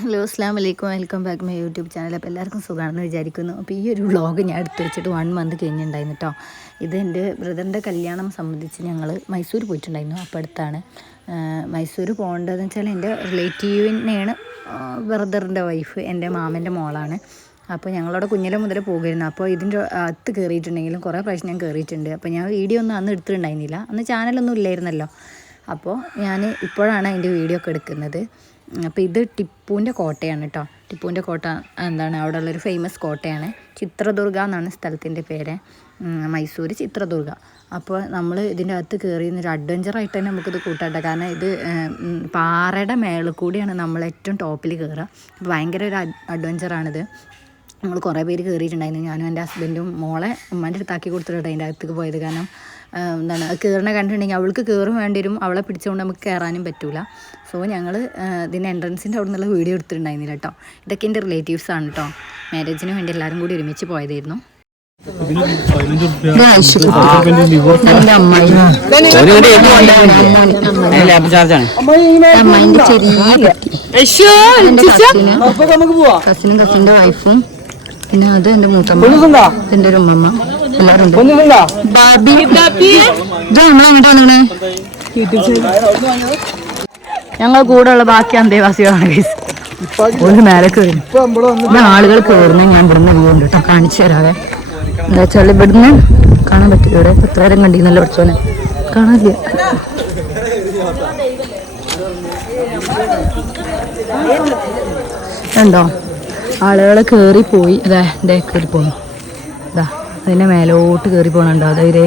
Hello അസ്ലാം വലൈക്കും welcome back my YouTube channel. അപ്പോൾ എല്ലാവർക്കും സുഖമാണെന്ന് വിചാരിക്കുന്നു. അപ്പോൾ ഈ ഒരു വ്ളോഗ് ഞാൻ എടുത്തു വെച്ചിട്ട് വൺ മന്ത് കഴിഞ്ഞിട്ടുണ്ടായിരുന്നു കേട്ടോ ഇത് എന്റെ ബ്രദറിന്റെ കല്യാണം സംബന്ധിച്ച് ഞങ്ങൾ മൈസൂർ പോയിട്ടുണ്ടായിരുന്നു. അപ്പോൾ അടുത്താണ്. മൈസൂർ പോകേണ്ടതെന്ന് വെച്ചാൽ എന്റെ റിലേറ്റീവിനെയാണ് ബ്രദറിന്റെ വൈഫ് എന്റെ മാമന്റെ മോളാണ്. അപ്പോൾ ഞങ്ങളവിടെ കുഞ്ഞിലെ മുതലേ പോകുമായിരുന്നു അപ്പോൾ ഇതിന്റെ അകത്ത് കയറിയിട്ടുണ്ടെങ്കിലും കുറേ പ്രാവശ്യം ഞാൻ കയറിയിട്ടുണ്ട്. അപ്പോൾ ഞാൻ വീഡിയോ ഒന്നും അന്ന് എടുത്തിട്ടുണ്ടായിരുന്നില്ല. അന്ന് ചാനലൊന്നും ഇല്ലായിരുന്നല്ലോ. അപ്പോൾ ഞാൻ ഇപ്പോഴാണ് അതിന്റെ വീഡിയോ ഒക്കെ എടുക്കുന്നത്. അപ്പോൾ ഇത് ടിപ്പുവിന്റെ കോട്ടയാണ് കേട്ടോ ടിപ്പുവിന്റെ കോട്ട എന്താണ്? അവിടെ ഉള്ളൊരു ഫേമസ് കോട്ടയാണ്. ചിത്രദുർഗ എന്നാണ് സ്ഥലത്തിന്റെ പേര്. മൈസൂർ ചിത്രദുർഗ. അപ്പോൾ നമ്മൾ ഇതിന്റെ അകത്ത് കയറി ഒരു അഡ്വഞ്ചറായിട്ട് തന്നെ നമുക്കിത് കൂട്ടാട്ടെ കാരണം ഇത് പാറയുടെ മേളിൽ കൂടിയാണ് നമ്മൾ ഏറ്റവും ടോപ്പിൽ കയറുക അപ്പോൾ ഭയങ്കര ഒരു അഡ്വഞ്ചറാണിത് നമ്മൾ കുറേ പേര് കയറിയിട്ടുണ്ടായിരുന്നു ഞാനും എന്റെ ഹസ്ബൻഡും മോളെ ഉമ്മാന്റെ അടുത്താക്കി കൊടുത്തിട്ടുണ്ട് അതിന്റെ അകത്തേക്ക് പോയത്. കാരണം എന്താണ് കീറിനെ കയറണ കണ്ടിട്ടുണ്ടെങ്കിൽ അവൾക്ക് കയറും വേണ്ടി വരും അവളെ പിടിച്ചുകൊണ്ട് നമുക്ക് കയറാനും പറ്റൂല. സോ ഞങ്ങൾ ഇതിന്റെ എൻട്രൻസിന്റെ അവിടെ നിന്നുള്ള വീഡിയോ എടുത്തിട്ടുണ്ടായിരുന്നില്ല കേട്ടോ ഇതൊക്കെ എന്റെ റിലേറ്റീവ്സ് ആണ് കേട്ടോ മാരേജിന് വേണ്ടി എല്ലാവരും കൂടി ഒരുമിച്ച് പോയതായിരുന്നു. ചെറിയ കസിന് കസിനും കസിന്റെ വൈഫും പിന്നെ അത് എന്റെ മൂത്തമ്മ എന്റെ ഒരു ഉമ്മമ്മ. എല്ലാവരും ഉണ്ട് ബാബി ഇത് നമ്മളെങ്ങോട്ട് ഞങ്ങൾ കൂടെ ഉള്ള ബാക്കി അന്തേവാസികളാണ് ഗൈസ് ഒരു മേലെ കയറി ആളുകൾ കയറുന്ന ഞാൻ ഇവിടുന്ന് വ്യൂ ഉണ്ട് കേട്ടോ. കാണിച്ചു തരാവേ. എന്താ വെച്ചാൽ ഇവിടുന്ന് കാണാൻ പറ്റില്ല. ഇവിടെ എത്ര നേരം കണ്ടിരുന്നല്ലോ പഠിച്ചോനെ. കാണാനില്ല ഉണ്ടോ ആളുകൾ കയറി പോയി. അതെ പോന്നു. ഇതാ അതിന്റെ മേലോട്ട് കയറി പോകണുണ്ട് അതായത്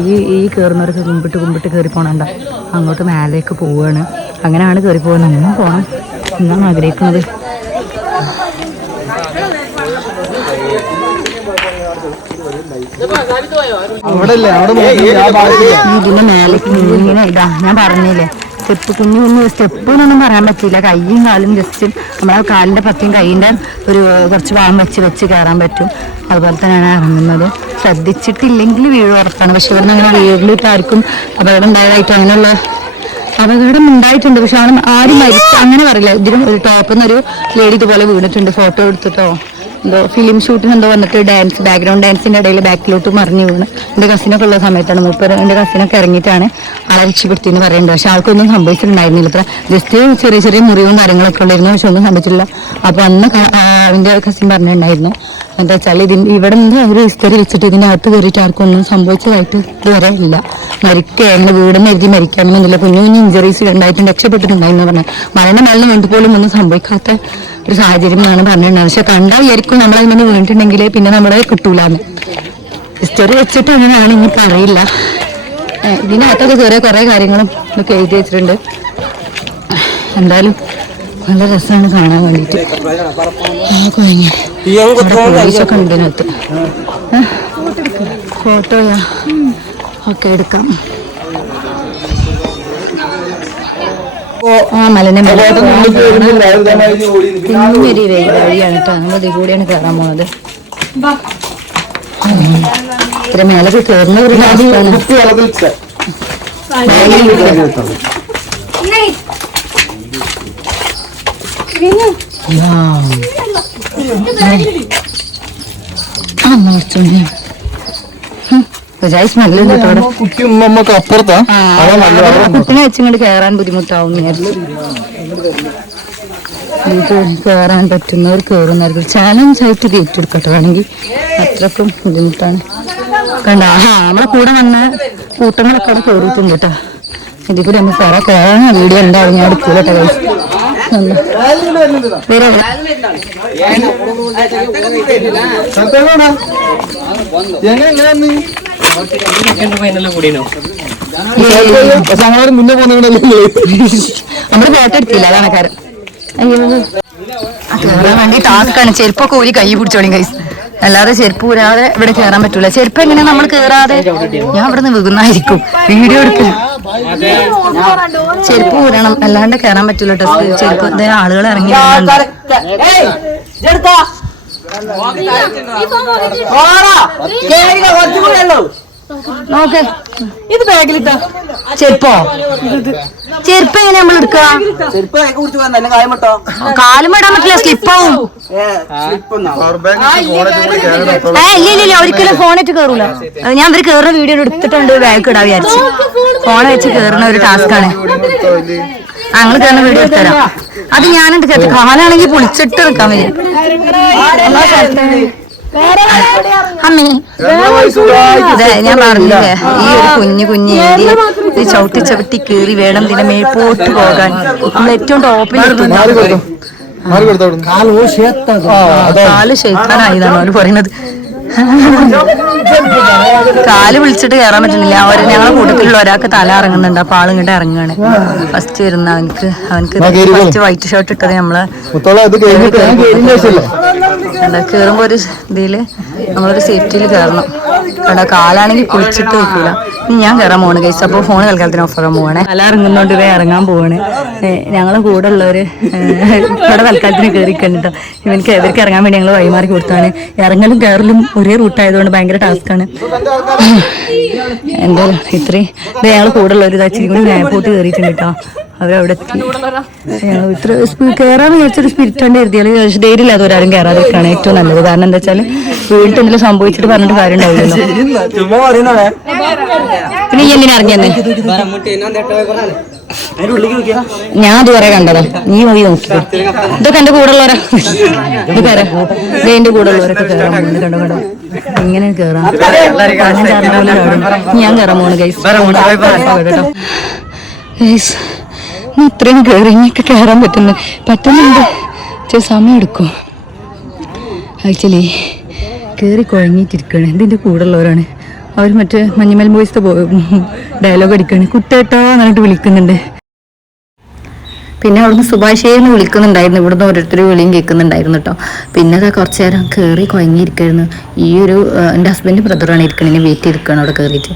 ഈ ഈ കയറുന്നവർക്ക് കുമ്പിട്ട് കുമ്പിട്ട് കയറി പോകണുണ്ടോ അങ്ങോട്ട് മേലേക്ക് പോവുകയാണ് അങ്ങനെയാണ് കയറി പോകുന്നത് ഇന്നും പോകണം എന്നാണ് ആഗ്രഹിക്കുന്നത്. ഇതിന്റെ മേലേക്ക് ഇങ്ങനെ ഇതാ. ഞാൻ പറഞ്ഞില്ലേ? സ്റ്റെപ്പ് കുഞ്ഞു കുഞ്ഞു സ്റ്റെപ്പ് എന്നൊന്നും പറയാൻ പറ്റില്ല കൈയും കാലും ജസ്റ്റ് നമ്മളെ കാലിന്റെ പത്തിയും കൈയിന്റെ ഒരു കുറച്ച് ഭാഗം വെച്ച് വെച്ച് കയറാൻ പറ്റും. അതുപോലെ തന്നെയാണ് ഇറങ്ങുന്നത്. ശ്രദ്ധിച്ചിട്ടില്ലെങ്കിൽ വീഴ് ഉറപ്പാണ്. പക്ഷെ അവർ അങ്ങനെ വീട്ടിലിട്ട് ആർക്കും അപകടം ഉണ്ടായതായിട്ട് അങ്ങനെയുള്ള അപകടം ഉണ്ടായിട്ടുണ്ട് പക്ഷെ ആരും മരിച്ചു അങ്ങനെ പറയില്ല. ഇതിലും ഒരു ടോപ്പിൽ നിന്നൊരു ലേഡി ഇതുപോലെ വീണിട്ടുണ്ട്. ഫോട്ടോ എടുത്തിട്ടോ? എന്തോ ഫിലിം ഷൂട്ടിന് എന്തോ വന്നിട്ട് ഡാൻസ് ബാക്ക്ഗ്രൗണ്ട് ഡാൻസിന്റെ ഇടയിൽ ബാക്കിലോട്ട് മറിഞ്ഞു വീണ്. എന്റെ കസിനൊക്കെ ഉള്ള സമയത്താണ് മൂപ്പർ എന്റെ കസിനൊക്കെ ഇറങ്ങിയിട്ടാണ് ആളെ രക്ഷപ്പെടുത്തി എന്ന് പറയുന്നത് പക്ഷെ ആൾക്കൊന്നും സംഭവിച്ചിട്ടുണ്ടായിരുന്നില്ല. ഇത്ര ജസ്റ്റ് ചെറിയ ചെറിയ മുറിവും കാര്യങ്ങളൊക്കെ ഉള്ളായിരുന്നു. പക്ഷെ ഒന്നും സംഭവിച്ചില്ല അപ്പോൾ അന്ന് ക- കസിൻ പറഞ്ഞിട്ടുണ്ടായിരുന്നു. എന്താ വെച്ചാൽ ഇതിന് ഇവിടെ നിന്ന് അവർ ഹിസ്റ്ററി വെച്ചിട്ട് ഇതിനകത്ത് കയറിയിട്ട് ആർക്കും ഒന്നും സംഭവിച്ചതായിട്ട് ഇതുവരെ ഇല്ല. മരിക്കുക അങ്ങനെ വീടുന്ന് മരിക്കാനൊന്നും മരിക്കാനൊന്നുമില്ല കുഞ്ഞു കുഞ്ഞു ഇഞ്ചറീസ് ഉണ്ടായിട്ടും രക്ഷപ്പെട്ടിട്ടുണ്ടായിരുന്നു പറഞ്ഞു മരണം മരണം വേണ്ടി പോലും ഒന്നും സംഭവിക്കാത്ത ഒരു സാഹചര്യം എന്നാണ് പറഞ്ഞിട്ടുണ്ടായത് പക്ഷെ കണ്ടാൽ വിചാരിക്കും നമ്മളതിന് വീണിട്ടുണ്ടെങ്കിൽ പിന്നെ നമ്മളെ കിട്ടൂലെന്ന്. ഹിസ്റ്ററി വെച്ചിട്ട് അങ്ങനെയാണ് ഇനി പറയില്ല. ഇതിനകത്തൊക്കെ കയറിയ കുറേ കാര്യങ്ങളും ഇതൊക്കെ എഴുതി വെച്ചിട്ടുണ്ട്. എന്തായാലും നല്ല രസമാണ് കാണാൻ ഇതിനകത്ത്. ഫോട്ടോയാ ഓക്കെ എടുക്കാം. വെയിൽ വഴിയാണ് കേട്ടോ. നമ്മൾ ഇതിൽ കൂടിയാണ് കയറാൻ പോണത്. ഇത്ര മേലൊക്കെ കയറുന്ന ഒരു ആ കേട്ടോ കുട്ടി അപ്പുറത്താ. കുട്ടിനെ വെച്ചിങ്ങോട്ട് കയറാൻ ബുദ്ധിമുട്ടാവും കയറാൻ പറ്റുന്നവർ കയറുന്നവർക്ക് ചാലഞ്ച് ആയിട്ട് ഏറ്റെടുക്കട്ടെ വേണമെങ്കിൽ അത്രക്കും ബുദ്ധിമുട്ടാണ്. കണ്ട? ആ നമ്മളെ കൂടെ വന്ന കൂട്ടങ്ങളൊക്കെ അവിടെ കയറിയിട്ടുണ്ട് കേട്ടോ. ഇതിൽ കൂടി നമുക്ക് സാറേ കയറാൻ വീഡിയോ ഉണ്ടാവും. ഞാൻ എടുക്കൂല കേട്ടോ. വേറെ എവിടെ? ഞങ്ങളാരും മുന്നേ പോകുന്നവരല്ലേ നമ്മൾ ഫോട്ടോ എടുത്തില്ല അതാണ് കാര്യം കേറാൻ വേണ്ടി ടാസ്ക്കാണ് ചെരുപ്പൊക്കെ ഒരു കൈ പിടിച്ചോളി കൈസ് അല്ലാതെ ചെരുപ്പ് ഊരാതെ ഇവിടെ കേറാൻ പറ്റൂല ചെരുപ്പ് എങ്ങനെയാ നമ്മൾ കേറാതെ ഞാൻ ഇവിടെ നിന്ന് വീകുന്നായിരിക്കും വീഡിയോ എടുക്കും ചെരുപ്പ് ഊരണം അല്ലാണ്ട് കേറാൻ പറ്റൂല ടെസ്റ്റ് ചെരുപ്പ് ആളുകൾ ഇറങ്ങി വരുന്നുണ്ട്. നോക്ക്. ഇത് ബാഗിലിട്ടാ? ചെരുപ്പോ? ചെരുപ്പ് എങ്ങനെ നമ്മൾ എടുക്കുക ചെരുപ്പ് കാലും ഇടാൻ പറ്റില്ല സ്ലിപ്പാവും. ഏ ഇല്ല ഇല്ല ഒരിക്കലും ഫോണിട്ട് കേറൂല. ഞാൻ ഇവർ കേറുന്ന വീഡിയോ എടുത്തിട്ടുണ്ട് ബാഗ് ഇടാ വിചാരിച്ചു. ഫോൺ വെച്ച് കേറുന്ന ഒരു ടാസ്ക്കാണ് ആണ്. ഞങ്ങൾ കേറുന്ന വീഡിയോ എടുത്തരാം അത് ഞാനുണ്ട് കേട്ടോ. കാലാണെങ്കിൽ പൊളിച്ചിട്ട് നിൽക്കാൻ വരും. അമ്മേ. ഞാൻ പറഞ്ഞില്ലേ ഈ ഒരു കുഞ്ഞു കുഞ്ഞു ഏരി ചവിട്ടി ചവിട്ടി കീറി വേണം ഇതിനെ മേൽപോട്ട് പോകാൻ. ഏറ്റവും ടോപ്പിൽ. കാൽ ഷെയ്ത്താനായതാണ് അവർ പറയുന്നത്. കാൽ വിളിച്ചിട്ട് കയറാൻ പറ്റുന്നില്ല. അവർ ഞങ്ങളെ കൂട്ടത്തിലുള്ള ഒരാൾക്ക് തല ഇറങ്ങുന്നുണ്ട്. അപ്പൊ ആളിങ്ങോട്ട് ഇറങ്ങാണ് ഫസ്റ്റ് വരുന്ന അവനക്ക് അവനക്ക് ഫസ്റ്റ് വൈറ്റ് ഷർട്ട് ഇട്ടത് നമ്മൾ മുത്തോള കയറുമ്പോൾ ഒരു ഇതിൽ നമ്മളൊരു സേഫ്റ്റിയിൽ കയറണം അവിടെ കാലാണെങ്കിൽ കുളിച്ചിട്ട് ഇനി ഞാൻ കയറാൻ പോവാണ് കൈസ് അപ്പോൾ ഫോൺ തൽക്കാലത്തിന് ഓഫറാൻ പോവാണ്. തല ഇറങ്ങുന്നോണ്ട് ഇവ ഇറങ്ങാൻ പോവാണ്. ഞങ്ങളെ കൂടെ ഉള്ളവര് ഇവിടെ തൽക്കാലത്തിന് കയറി കണ്ടിട്ടോ ഇവർക്ക് ഇവർക്ക് ഇറങ്ങാൻ വേണ്ടി ഞങ്ങൾ വഴിമാറി കൊടുത്താണ്. ഇറങ്ങലും കയറലും ഒരേ റൂട്ടായതുകൊണ്ട് ഭയങ്കര ടാസ്ക്കാണ് എന്താ ഇത്രയും? ഇത് ഞങ്ങൾ കൂടെ ഉള്ളവര് ഇതാച്ചിരി കൂടി മേപ്പോട്ട് കയറിയിട്ടുണ്ട് കേട്ടോ അവരവിടെ ഇത്ര കയറാൻ വിചാരിച്ചൊരു സ്പിരിറ്റ് ഉണ്ട് എഴുതിയാൽ ധൈര്യം ഇല്ലാതെ ഒരാരും കയറാതിരിക്കുകയാണ് ഏറ്റവും നല്ലത്. കാരണം എന്താ വെച്ചാൽ വീട്ടിൽ എന്തെങ്കിലും സംഭവിച്ചിട്ട് പറഞ്ഞിട്ട് കാര്യം ഉണ്ടാവില്ലല്ലോ ഈ എന്തിനാ നോക്കിയാ ഞാൻ അതുവരെ കണ്ടതാ. നീ പോയി നോക്കി. ഇതൊക്കെ എന്റെ കൂടെ ഉള്ളവരാ ഇത് കയറാം. ഇത് എന്റെ കൂടെ ഉള്ളവരൊക്കെ കയറാൻ കണ്ടോ കണ്ടോ ഇങ്ങനെ കയറാം. ഞാൻ കയറാൻ പോണു ഗൈസ് കേട്ടോ. ഗൈസ് നീ ഇത്രയും കയറി ഇങ്ങനെ കയറാൻ പറ്റുന്നു. പറ്റുന്നുണ്ട് സമയം എടുക്കും. ആക്ച്വലി കേറി കുഴങ്ങിയിട്ടിരിക്കുകയാണ്. ഇതിന്റെ കൂടെ ഉള്ളവരാണ് അവർ മറ്റേ മഞ്ഞുമൽ ബോയ്സ് ഡയലോഗ് അടിക്കുകയാണ് കുട്ടേട്ടോ എന്നിട്ട് വിളിക്കുന്നുണ്ട്. പിന്നെ അവിടുന്ന് സുഭാഷേന്ന് വിളിക്കുന്നുണ്ടായിരുന്നു. ഇവിടുന്ന് ഓരോരുത്തർ വിളിയും കേൾക്കുന്നുണ്ടായിരുന്നു കേട്ടോ പിന്നെ അത് കുറച്ച് നേരം കയറി കുഴങ്ങിയിരിക്കായിരുന്നു ഈ ഒരു എന്റെ ഹസ്ബൻഡ് ബ്രദറാണ് ഇരിക്കണേ. വെയിറ്റ് ചെയ്തിരിക്കുകയാണ് അവിടെ കയറിയിട്ട്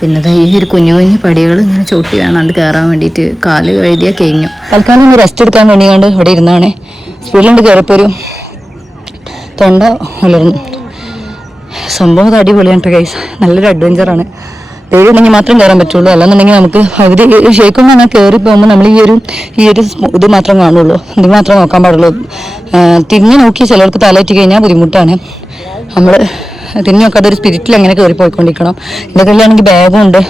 പിന്നെ ഈ ഒരു കുഞ്ഞു കുഞ്ഞു പടികൾ ഇങ്ങനെ ചവിട്ടി വേണാണ്ട് കയറാൻ വേണ്ടിയിട്ട് കാൽ കഴുതിയാൽ കഴിഞ്ഞു. തൽക്കാലം ഒന്ന് റെസ്റ്റ് എടുക്കാൻ വേണ്ടി കൊണ്ട് ഇവിടെ ഇരുന്നാണ്. സ്പീഡിലുണ്ട് കയറിയപ്പോൾ ഒരു തൊണ്ട ഉലർന്നു. സംഭവം അത് അടിപൊളിയാണ് ഗൈസ് നല്ലൊരു അഡ്വഞ്ചറാണ് ധൈര്യം ഉണ്ടെങ്കിൽ മാത്രം കയറാൻ പറ്റുള്ളൂ. അല്ലാന്നുണ്ടെങ്കിൽ നമുക്ക് പകുതി ശരിക്കും പറഞ്ഞാൽ കയറി പോകുമ്പോൾ നമ്മൾ ഈ ഒരു ഈ ഒരു ഇത് മാത്രം കാണുള്ളൂ. ഇത് മാത്രം നോക്കാൻ പാടുള്ളൂ. തിരിഞ്ഞ് നോക്കി ചിലർക്ക് തലയറ്റി കഴിഞ്ഞാൽ ബുദ്ധിമുട്ടാണ്. നമ്മൾ തിരിഞ്ഞ് നോക്കാതെ ഒരു സ്പിരിറ്റിൽ അങ്ങനെ കയറി പോയിക്കൊണ്ടിരിക്കണം. എന്റെ കയ്യിലാണെങ്കിൽ ബാഗും ഉണ്ട്.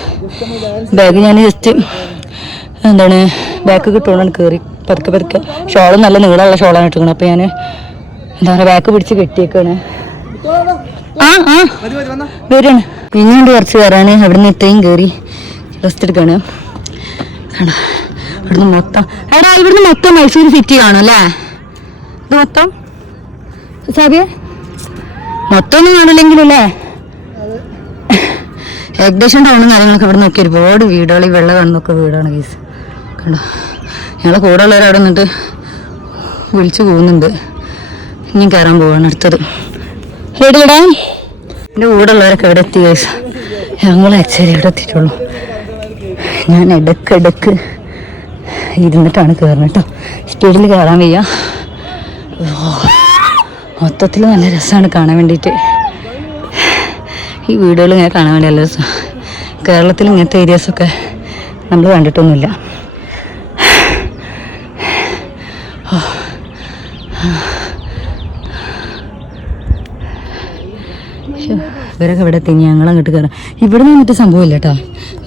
ബാഗ് ഞാൻ ജസ്റ്റ് എന്താണ് ബാക്ക് കിട്ടുകൊണ്ടാണ് കയറി പതുക്കെ പതുക്കെ. ഷോളും നല്ല നീളമുള്ള ഷോളാണ് ഇട്ടിരിക്കണം അപ്പോൾ ഞാൻ എന്താ പറയുക ബാക്ക് പിടിച്ച് കെട്ടിയേക്കാണ്. ആ ആ. വരാണ് പിന്നീട് കുറച്ച് കയറാണ് അവിടുന്ന് ഇത്രയും കയറി റെസ്റ്റ് എടുക്കാണ്. കണ്ടോ ഇവിടുന്ന് മൊത്തം. എടാ ഇവിടുന്ന് മൊത്തം മൈസൂർ സിറ്റി കാണും അല്ലേ? ഇത് മൊത്തം? സാബിയ? മൊത്തം ഒന്നും കാണില്ലെങ്കിലും അല്ലേ ഏകദേശം ടൗണും കാര്യങ്ങളൊക്കെ ഇവിടെ നോക്കി. ഒരുപാട് വീടുകൾ ഈ വെള്ളം കാണുന്നൊക്കെ വീടാണ് കേസ് കണ്ടോ? ഞങ്ങളെ കൂടെ ഉള്ളവരവിടെ നിന്നിട്ട് വിളിച്ചു പോകുന്നുണ്ട്. ഇനിയും കയറാൻ പോവാണ് അടുത്തത്. എന്റെ കൂടെ ഉള്ളവരൊക്കെ ഇവിടെ എത്തി ഞങ്ങൾ ആക്ച്വലി ഇവിടെ എത്തിയിട്ടുള്ളൂ. ഞാൻ ഇടയ്ക്കിടയ്ക്ക് ഇരുന്നിട്ടാണ് കയറുന്നത് കേട്ടോ. സ്പീഡിൽ കയറാൻ വയ്യ. മൊത്തത്തിൽ നല്ല രസമാണ് കാണാൻ വേണ്ടിയിട്ട്. ഈ വീടുകൾ ഇങ്ങനെ കാണാൻ വേണ്ടി നല്ല രസം. കേരളത്തിൽ ഇങ്ങനത്തെ ഏരിയാസൊക്കെ നമ്മൾ കണ്ടിട്ടൊന്നുമില്ല. ശ്ശോ, ഇവരൊക്കെ ഇവിടെ എത്തി ഞങ്ങൾ അങ്ങോട്ട് കയറാം ഇവിടെ നിന്നിട്ട് സംഭവമില്ല കേട്ടോ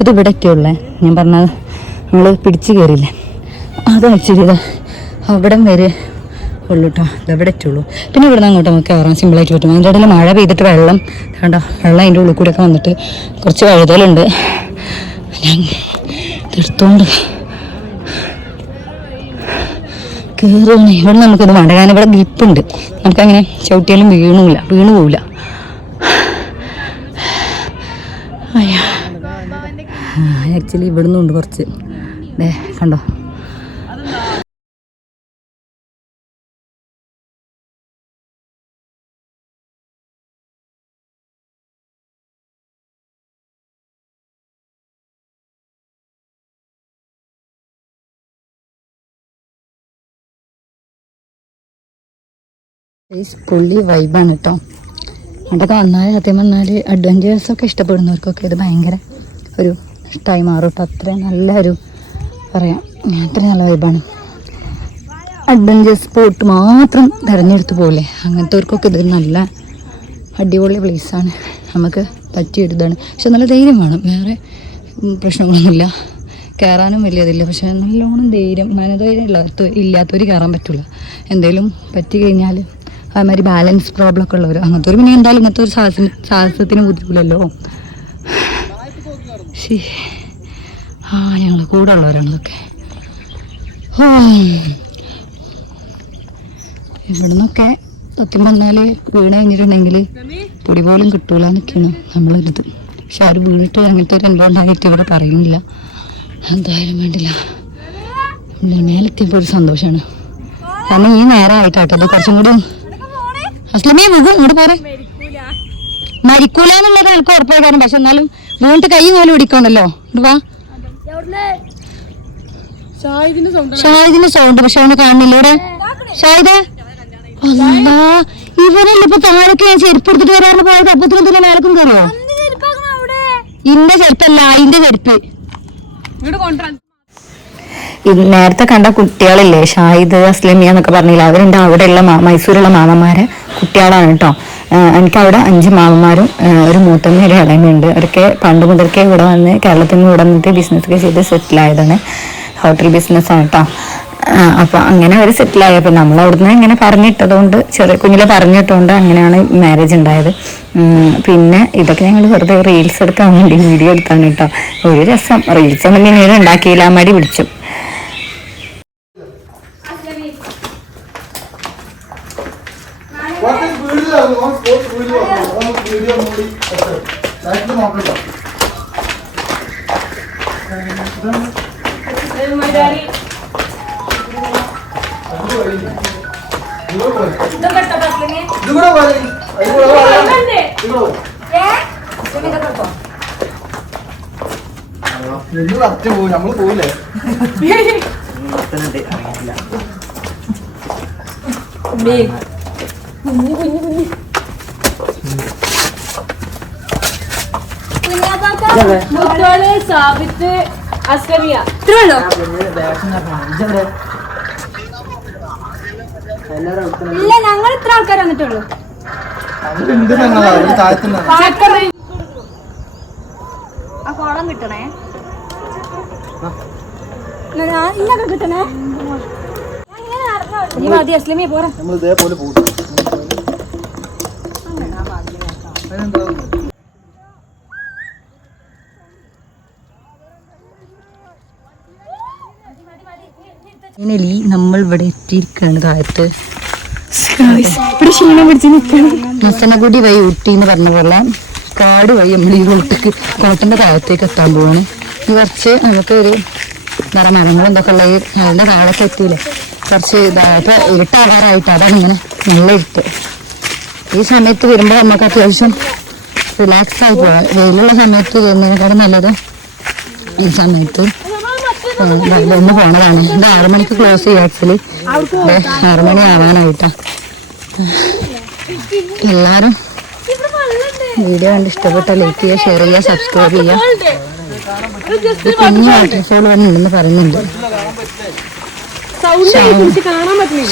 ഇത് ഇവിടെ ഉള്ളേ ഞാൻ പറഞ്ഞത് നമ്മൾ പിടിച്ച് കയറിയില്ലേ അത് ആക്ച്വലി അവിടെ വരെ ഉള്ളൂ കേട്ടോ ഇത് ഇവിടെ എത്തുള്ളൂ പിന്നെ ഇവിടെ നിന്ന് അങ്ങോട്ട് നമുക്ക് കയറാൻ സിമ്പിളായിട്ട് പറ്റും. അതിന്റെ ഇടയിൽ മഴ പെയ്തിട്ട് വെള്ളം കണ്ടോ? വെള്ളം അതിന്റെ ഉള്ളിൽ കൂടെയൊക്കെ വന്നിട്ട് കുറച്ച് വഴുതലുണ്ട്. ഞാൻ എടുത്തോണ്ട് കയറുന്നു ഇവിടെ നമുക്കിത് കാരണം ഇവിടെ ഗ്രിപ്പുണ്ട്. നമുക്കങ്ങനെ ചവിട്ടിയാലും വീണൂല. വീണു പോവില്ല. ആക്ച്വലി ഇവിടുന്ന് ഉണ്ട് കുറച്ച്. ദേ കണ്ടോ? സ്കൂളിൽ വൈബാണ് കേട്ടോ എന്നിട്ടൊക്കെ വന്നാൽ സത്യം വന്നാൽ അഡ്വഞ്ചേഴ്സൊക്കെ ഇഷ്ടപ്പെടുന്നവർക്കൊക്കെ ഇത് ഭയങ്കര ഒരു ഇഷ്ടമായി മാറും കേട്ടോ അത്രയും നല്ലൊരു പറയാം. അത്രയും നല്ല വൈബാണ് അഡ്വഞ്ചർ സ്പോട്ട് മാത്രം തിരഞ്ഞെടുത്ത് പോലെ. അങ്ങനത്തെവർക്കൊക്കെ ഇത് നല്ല അടിപൊളി പ്ലേസാണ് നമുക്ക് പറ്റിയൊരു പക്ഷെ നല്ല ധൈര്യം വേണം. വേറെ പ്രശ്നങ്ങളൊന്നുമില്ല. കയറാനും വലിയതില്ല. പക്ഷെ നല്ലോണം ധൈര്യം മനധൈര്യം ഇല്ലാത്ത ഇല്ലാത്തവർ കയറാൻ പറ്റില്ല എന്തെങ്കിലും പറ്റി കഴിഞ്ഞാൽ അതേമാതിരി ബാലൻസ് പ്രോബ്ലം ഒക്കെ ഉള്ളവർ അങ്ങനത്തെ ഒരു പിന്നെ എന്തായാലും ഇങ്ങനത്തെ ഒരു സാഹസ സാഹസത്തിന് ബുദ്ധിമുട്ടില്ലല്ലോ. ആ ഞങ്ങൾ കൂടെ ഉള്ളവരാണതൊക്കെ. ഇവിടുന്നൊക്കെ സത്യം പറഞ്ഞാൽ വീണ് കഴിഞ്ഞിട്ടുണ്ടെങ്കിൽ പൊടി പോലും കിട്ടൂല എന്നൊക്കെയാണ് നമ്മളൊരിത്. പക്ഷെ അവർ വീണിട്ട് അങ്ങനത്തെ ഒരു അനുഭവം ഉണ്ടായിട്ട് ഇവിടെ പറയുന്നില്ല. എന്തായാലും വേണ്ടില്ല. മേലെത്തിയപ്പോൾ ഒരു സന്തോഷമാണ് കാരണം ഈ നേരമായിട്ടാട്ടോ അത് കുറച്ചും കൂടി അസ്ലമിയെ മുഖം ഇങ്ങോട്ട് പോരെ. മരിക്കൂല എന്നുള്ളത് എനിക്ക് ഉറപ്പായ കാര്യം. പക്ഷെ എന്നാലും വീണിട്ട് കൈ പോലും ഓടിക്കോണ്ടല്ലോ. വാ. ഷാഹിദിന്റെ സൗണ്ട് പക്ഷെ അവന് കാണുന്നില്ല. ഇവിടെ ഷാഹിദേ. അല്ലാ ഇവനല്ലേ ഇപ്പൊ താഴേക്ക് ഞാൻ ചെരുപ്പ് എടുത്തിട്ട് വരാറ് പോയത്? അപ്പത്തിനും തന്നെ മേലക്കും കയറിയോ ഇന്റെ ചെരുപ്പല്ല ഇന്റെ ചെരുപ്പ്. നേരത്തെ കണ്ട കുട്ടികളില്ലേ ഷാഹിദ് അസ്ലിമിയ എന്നൊക്കെ പറഞ്ഞില്ല? അവരുണ്ട് അവിടെയുള്ള മാ- മൈസൂരുള്ള മാമന്മാരെ കുട്ടികളാണ് കേട്ടോ. എനിക്ക് അവിടെ അഞ്ച് മാമന്മാരും ഒരു മൂത്തമ്മ ഒരു ഇളമയുണ്ട് അവരൊക്കെ പണ്ട് മുതൽക്കേ ഇവിടെ വന്ന് കേരളത്തിൽ നിന്ന് ഇവിടെ വന്നിട്ട് ബിസിനസ്സൊക്കെ ചെയ്ത് സെറ്റിലായതാണ് ഹോട്ടൽ ബിസിനസ്സാണ് കേട്ടോ അപ്പൊ അങ്ങനെ അവർ സെറ്റിലായപ്പോൾ നമ്മൾ അവിടുന്ന് ഇങ്ങനെ പറഞ്ഞിട്ടതുകൊണ്ട് ചെറിയ കുഞ്ഞിലെ പറഞ്ഞിട്ടുകൊണ്ട് അങ്ങനെയാണ് മാരേജ് ഉണ്ടായത്. പിന്നെ ഇതൊക്കെ ഞങ്ങൾ വെറുതെ റീൽസ് എടുക്കാൻ വേണ്ടി വീഡിയോ എടുത്താണ് കേട്ടോ ഒരു രസം. റീൽസ് ഒന്നും പിന്നീട് ഉണ്ടാക്കിയില്ല. മടി പിടിച്ചു കുറച്ച് വീഡിയോ ആകും സ്പോർട്സ് വീഡിയോ നമുക്ക് വീഡിയോ മൂടി ലൈറ്റ് നോക്കട്ടോ ഇതുകൂടെ പറയും ഇതുകൂടെ പറയും നിന്ന് തറച്ചു പോകും നമ്മൾ പോയില്ലേ മുത്തോൾ സാബിത്ത് അസ്ലമിയ ഇത്രേ ഉള്ളൂ ഇല്ല ഞങ്ങൾ ഇത്ര ആൾക്കാർ വന്നിട്ടുള്ളൂ. ആ കോളം കിട്ടണേ. ഇന്നൊക്കെ കിട്ടണേ. നീ മതി അസ്ലമിയ പോരാ. നമ്മൾ ഇതേപോലെ പോകും. ഫൈനലി നമ്മൾ ഇവിടെ എത്തിയിരിക്കുകയാണ് താഴത്ത്. ഇവിടെ ക്ഷീണം പിടിച്ച് നിൽക്കണം. മുസനഗുടി വഴി ഊട്ടി എന്ന് പറഞ്ഞ പോലെ കാട് വഴി നമ്മൾ ഈ റോട്ടിക്ക് കോട്ടന്റെ താഴത്തേക്ക് എത്താൻ പോവാണ്. ഈ കുറച്ച് നമുക്ക് ഒരു നിറ മരങ്ങൾ എന്തൊക്കെ ഉള്ള അതിന്റെ താഴേക്ക് എത്തിയില്ലേ? കുറച്ച് ഇതായപ്പോ ഇരുട്ടാകാറായിട്ട് അതാണ് ഇങ്ങനെ നല്ല ഇരുട്ട്. ഈ സമയത്ത് വരുമ്പോൾ നമുക്ക് അത്യാവശ്യം റിലാക്സ് ആയി പോകാം. വെയിലുള്ള സമയത്ത് വരുന്നതിനേക്കാളും നല്ലത് ഈ സമയത്ത് ഒന്ന് പോണതാണ്. ഇത് ആറു മണിക്ക് ക്ലോസ് ചെയ്യാം ആക്ച്വലി ആറു മണി ആവാനായിട്ടാ. എല്ലാരും വീഡിയോ കണ്ട് ഇഷ്ടപ്പെട്ട ലൈക്ക് ചെയ്യുക ഷെയർ ചെയ്യുക സബ്സ്ക്രൈബ് ചെയ്യുക. കുഞ്ഞു വാട്ടർഫോൾ വന്നിട്ടുണ്ടെന്ന് പറയുന്നുണ്ട്.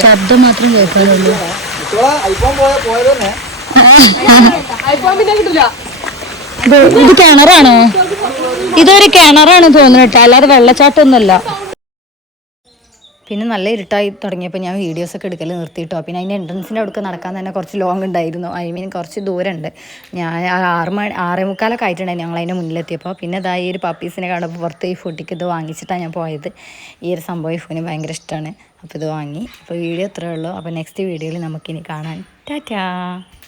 ശബ്ദം മാത്രം കേൾക്കാനുള്ളൂ ഐഫോൺ പോയ ഇത് കിണറാണോ. ഇതൊരു കിണറാണ് തോന്നുന്നു കേട്ടോ. അല്ലാതെ വെള്ളച്ചാട്ടമൊന്നുമല്ല പിന്നെ നല്ല ഇരുട്ടായി തുടങ്ങിയപ്പോൾ ഞാൻ വീഡിയോസ് ഒക്കെ എടുക്കൽ നിർത്തിയിട്ടോ. പിന്നെ അതിന്റെ എൻട്രൻസിന്റെ അടുക്ക് നടക്കാൻ തന്നെ കുറച്ച് ലോങ് ഉണ്ടായിരുന്നു. ഐ മീൻ കുറച്ച് ദൂരമുണ്ട്. ഞാൻ ആറ് മണി ആറേ മുക്കാലൊക്കെ ആയിട്ടുണ്ടായി ഞങ്ങൾ അതിന്റെ മുന്നിലെത്തിയപ്പോൾ. പിന്നെ ഇതാ ഈ ഒരു പപ്പീസിനെ കാണുമ്പോൾ പുറത്ത് ഈ ഫുഡിക്ക് ഇത് വാങ്ങിച്ചിട്ടാണ് ഞാൻ പോയത്. ഈ ഒരു സംഭവം ഈ ഇഫിന് ഭയങ്കര ഇഷ്ടമാണ്. അപ്പോൾ ഇത് വാങ്ങി. അപ്പോൾ വീഡിയോ ഇത്രയേ ഉള്ളൂ. അപ്പോൾ നെക്സ്റ്റ് വീഡിയോയിൽ നമുക്കിനി കാണാൻ ടാറ്റാ!